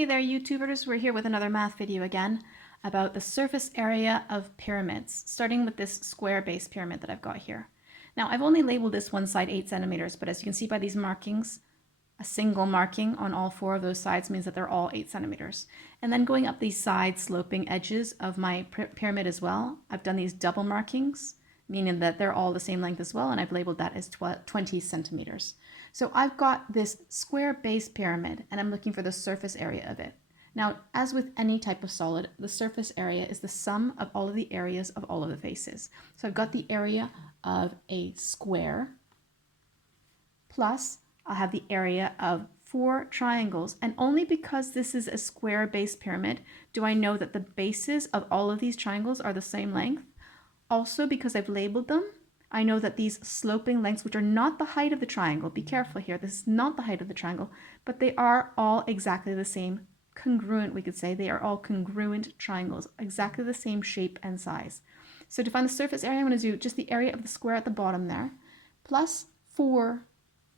Hey there, YouTubers. We're here with another math video again about the surface area of pyramids, starting with this square base pyramid that I've got here. Now, I've only labeled this one side 8 centimeters, but as you can see by these markings, a single marking on all 4 of those sides means that they're all 8 centimeters. And then going up these side sloping edges of my pyramid as well, I've done these double markings, meaning that they're all the same length as well, and I've labeled that as 20 centimeters. So I've got this square base pyramid, and I'm looking for the surface area of it. Now, as with any type of solid, the surface area is the sum of all of the areas of all of the faces. So I've got the area of a square, plus I'll have the area of 4 triangles, and only because this is a square base pyramid do I know that the bases of all of these triangles are the same length. Also, because I've labeled them, I know that these sloping lengths, which are not the height of the triangle, be careful here, this is not the height of the triangle, but they are all exactly the same, congruent, we could say. They are all congruent triangles, exactly the same shape and size. So to find the surface area, I'm going to do just the area of the square at the bottom there, plus 4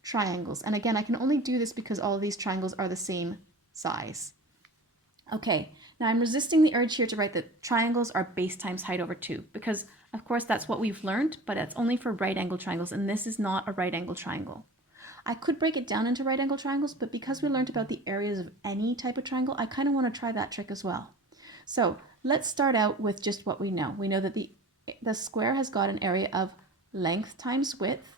triangles. And again, I can only do this because all of these triangles are the same size. Okay, now I'm resisting the urge here to write that triangles are base times height over 2, because of course that's what we've learned, but it's only for right angle triangles, and this is not a right angle triangle. I could break it down into right angle triangles, but because we learned about the areas of any type of triangle, I kind of want to try that trick as well. So let's start out with just what we know. We know that the square has got an area of length times width,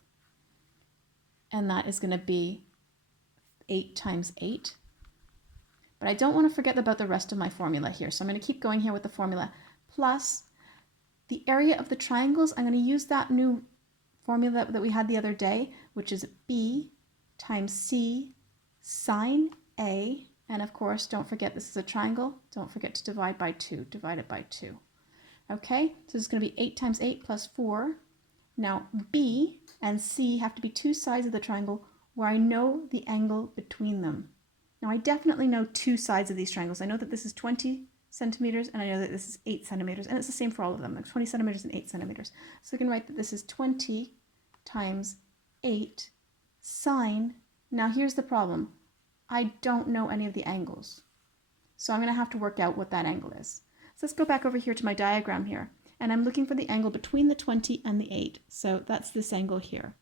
and that is going to be 8 times 8. But I don't want to forget about the rest of my formula here. So I'm going to keep going here with the formula. Plus the area of the triangles, I'm going to use that new formula that we had the other day, which is B times C sine A. And of course, don't forget this is a triangle. Don't forget to divide by 2. Divide it by 2. Okay, so this is going to be 8 times 8 plus 4. Now B and C have to be 2 sides of the triangle where I know the angle between them. Now I definitely know 2 sides of these triangles. I know that this is 20 centimeters and I know that this is 8 centimeters, and it's the same for all of them. There's 20 centimeters and 8 centimeters. So I can write that this is 20 times 8 sine. Now here's the problem. I don't know any of the angles. So I'm going to have to work out what that angle is. So let's go back over here to my diagram here. And I'm looking for the angle between the 20 and the 8. So that's this angle here.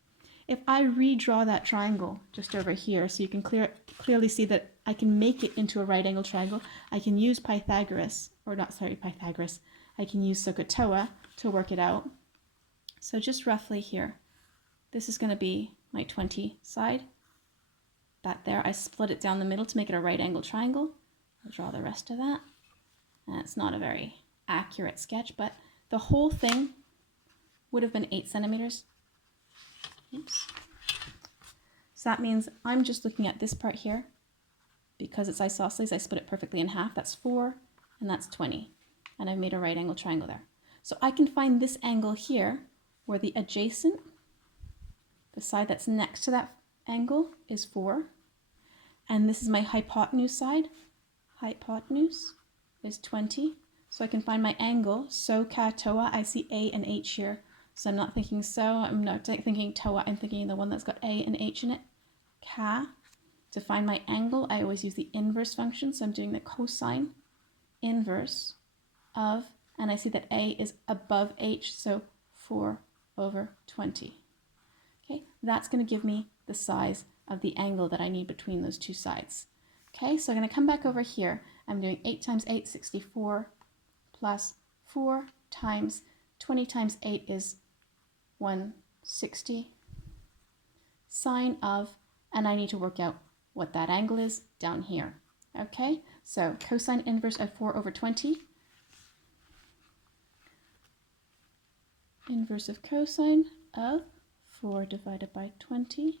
If I redraw that triangle just over here, so you can clearly see that I can make it into a right angle triangle, I can use Pythagoras, I can use SOHCAHTOA to work it out. So just roughly here, this is going to be my 20 side. That there, I split it down the middle to make it a right angle triangle. I'll draw the rest of that. And it's not a very accurate sketch, but the whole thing would have been 8 centimeters. Oops. So that means I'm just looking at this part here. Because it's isosceles, I split it perfectly in half. That's 4 and that's 20. And I've made a right angle triangle there. So I can find this angle here where the adjacent, the side that's next to that angle, is 4. And this is my hypotenuse side. Hypotenuse is 20. So I can find my angle, SOHCAHTOA. I see A and H here. So I'm not thinking I'm not thinking TOA, I'm thinking the one that's got A and H in it. Ka. To find my angle, I always use the inverse function. So I'm doing the cosine inverse of, and I see that A is above H, so 4 over 20. Okay, that's going to give me the size of the angle that I need between those 2 sides. Okay, so I'm going to come back over here. I'm doing 8 times 8, 64, plus 4 times 20 times 8 is 160 sine of, and I need to work out what that angle is down here. Okay, so cosine inverse of 4 over 20. Inverse of cosine of 4 divided by 20.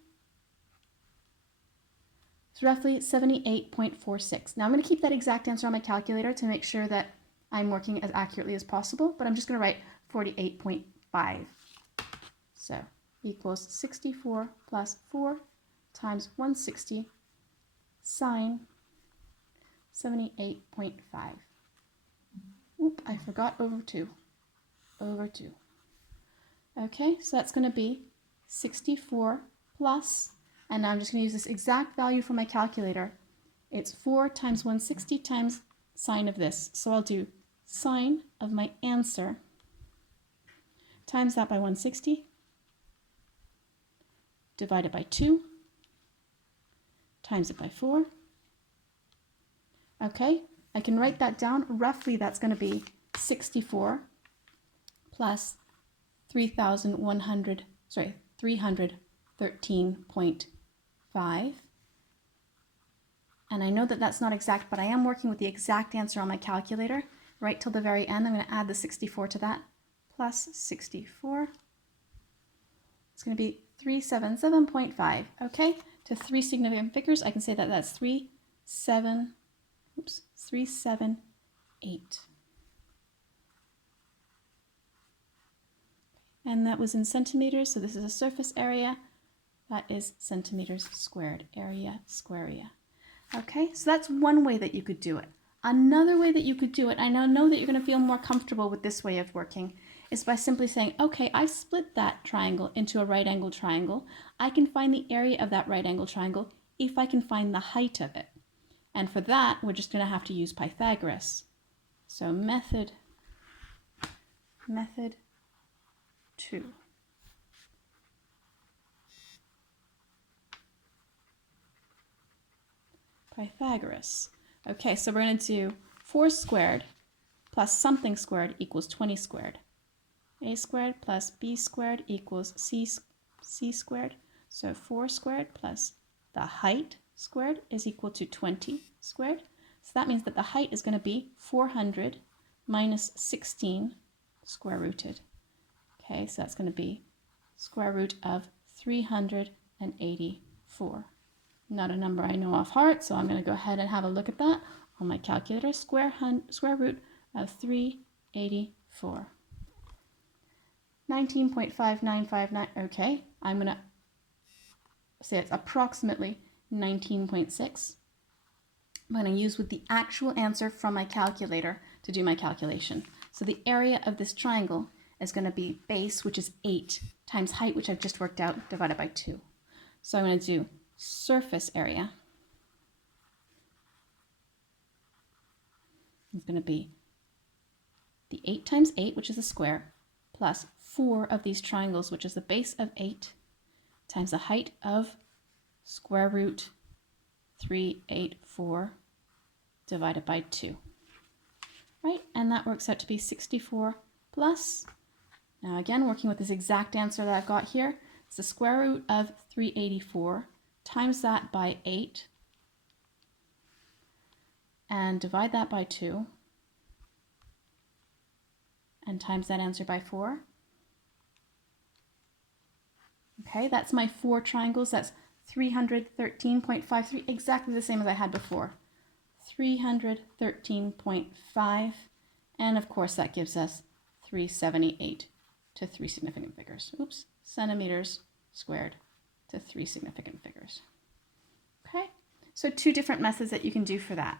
It's roughly 78.46. Now I'm going to keep that exact answer on my calculator to make sure that I'm working as accurately as possible, but I'm just going to write 48.5. So equals 64 plus 4 times 160 sine 78.5. Oop, I forgot over 2. Over 2. Okay, so that's going to be 64 plus, and now I'm just going to use this exact value for my calculator, It's 4 times 160 times sine of this. So I'll do sine of my answer times that by 160, divide it by 2, times it by 4. Okay, I can write that down. Roughly that's going to be 64 plus 313.5. And I know that that's not exact, but I am working with the exact answer on my calculator. Right till the very end, I'm going to add the 64 to that, plus 64. It's going to be 377.5. Okay, to 3 significant figures, I can say that that's 378. And that was in centimeters, so this is a surface area. That is centimeters squared, area, square area. Okay, so that's one way that you could do it. Another way that you could do it, I know that you're going to feel more comfortable with this way of working, is by simply saying, okay, I split that triangle into a right angle triangle. I can find the area of that right angle triangle if I can find the height of it. And for that, we're just going to have to use Pythagoras. So method 2. Pythagoras. Okay, so we're going to do 4 squared plus something squared equals 20 squared. A squared plus B squared equals C squared. So 4 squared plus the height squared is equal to 20 squared. So that means that the height is going to be 400 minus 16 square rooted. Okay, so that's going to be square root of 384. Not a number I know off heart, so I'm going to go ahead and have a look at that on my calculator. Square root of 384. 19.5959. Okay, I'm going to say it's approximately 19.6. I'm going to use with the actual answer from my calculator to do my calculation. So the area of this triangle is going to be base, which is 8, times height, which I've just worked out, divided by 2. So I'm going to do surface area. It's going to be the 8 times 8, which is a square, plus 4 of these triangles, which is the base of 8, times the height of square root 384 divided by 2. Right, and that works out to be 64 plus, now again, working with this exact answer that I've got here, it's the square root of 384 times that by 8 and divide that by 2 and times that answer by 4. Okay, that's my 4 triangles. That's 313.53, exactly the same as I had before. 313.5, and of course that gives us 378 to 3 significant figures. Oops, centimeters squared to 3 significant figures. Okay, so 2 different methods that you can do for that.